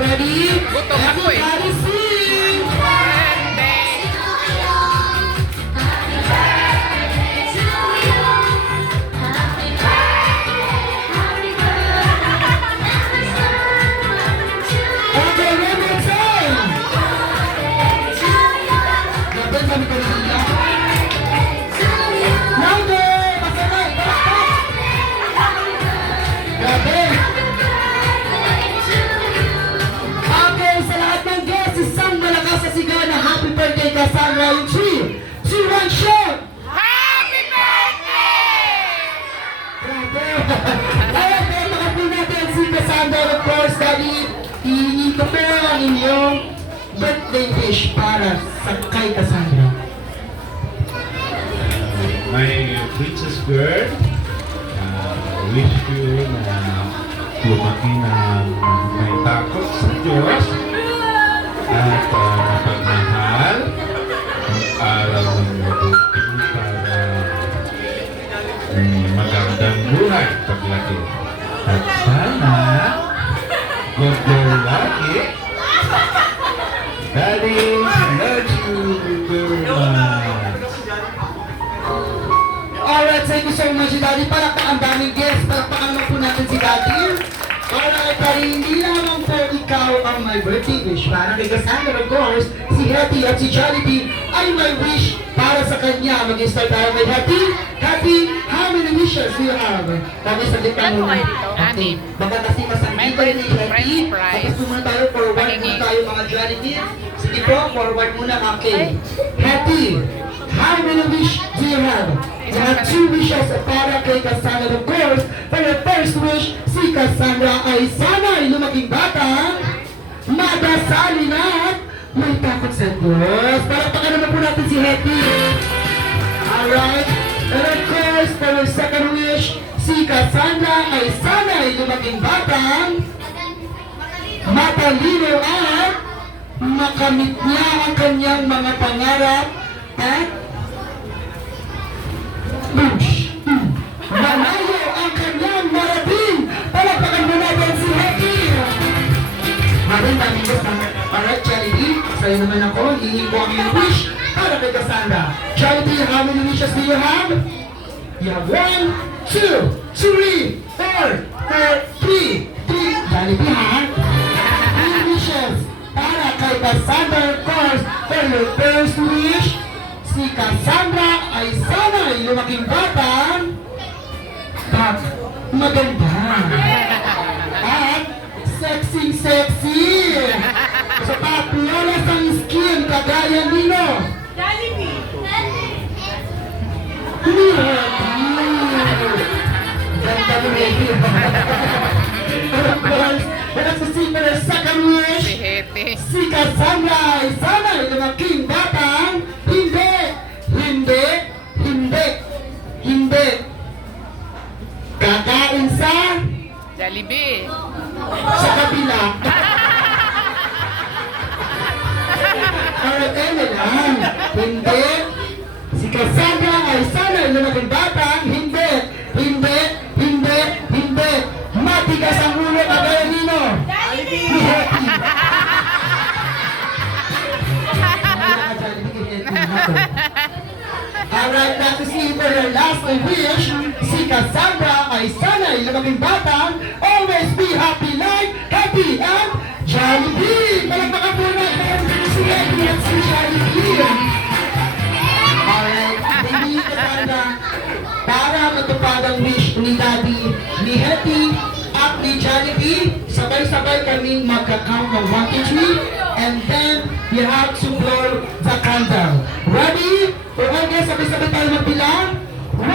Everybody, Gutom ako eh. everybody sing! Okay, one more time! Dapat kami ko sila. Louder! Masanay! Grabe! Okay, sa lahat ng guests, isang malakas sa sigaw na happy birthday Cassandra in 3, 2, 1, shout! Happy birthday! Grabe! Ayun, kaya makapo natin si Cassandra. Of course, Daddy, hihingi ko po ang inyong birthday wish para sa kay Cassandra. My princess girl, wish you na lumaki ng may takot sa Diyos at mapagmahal ang araw ng mabuti para magandang buhay paglaki. At sana, ganda lagi. Daddy, love you very much. Alright, thank you so much, Daddy. Palakpakan ang daming guests. Palakpakan naman po natin si Daddy. Alright, Daddy, hindi lamang po ikaw ang my birthday wish. Para kay Cassandra, of course, si Hetty at si Jollibee ay my wish para sa kanya. Mag-start tayo kay Hetty. Hetty, how many wishes do you have? Tapos saglit ka muna. Okay. Baka kasi masangkita ni Hetty. Tapos muna tayo, forward muna tayo mga Jollibee. Sige po, forward muna. Okay. Hetty, how many wish do you have? You have 2 wishes para kay Cassandra. Of course, for the first wish, si Cassandra ay sana'y lumaking bata, madasalin at may takot sa Diyos. Palakpakan naman po natin si Hetty. Alright. And of course, for the second wish, si Cassandra ay sana'y lumaking bata, matalino at makamit niya ang kanyang mga pangarap at malayo ang kanyang marabing. Palakpakan mo natin si Hetty. Maraming daming gusto. Alright, Jollibee, sa'yo naman ako. Hihingi ko ang iyong wish para kay Cassandra. Jollibee, how many wishes do you have? You have 1, 2, 3, 4, 3. Jollibee, ha? 3 wishes para kay Cassandra. Of course, for your first wish, si Cassandra ay sana'y lumaking bata at maganda at sexy sa papulolas ang skin kagaya nino ni ganda mo Hetty. Of course, nagsasipin na second wish, Si Hetty. si Cassandra ay sana'y lumaking bata. Hindi. Kakain sa Jollibee. kabila. Alright, lang. Hindi. Si Cassandra ay sana'y lumaking bata. Hindi. Matigas ang ulo kagaya nino. Alright, that's to see for her last wish, si Cassandra ay sana'y lumaking bata, always be happy like Hetty and Jollibee! Palakpakan po natin si Hetty at si Jollibee! Alright, baby Cassandra, para matupad ang wish ni Daddy, ni Hetty at ni Jollibee, sabay-sabay kaming magka-count ng 1 to 3, and then you have to blow the candle. Ready? Kung hanggang sabay-sabay tayo magbilang. 1,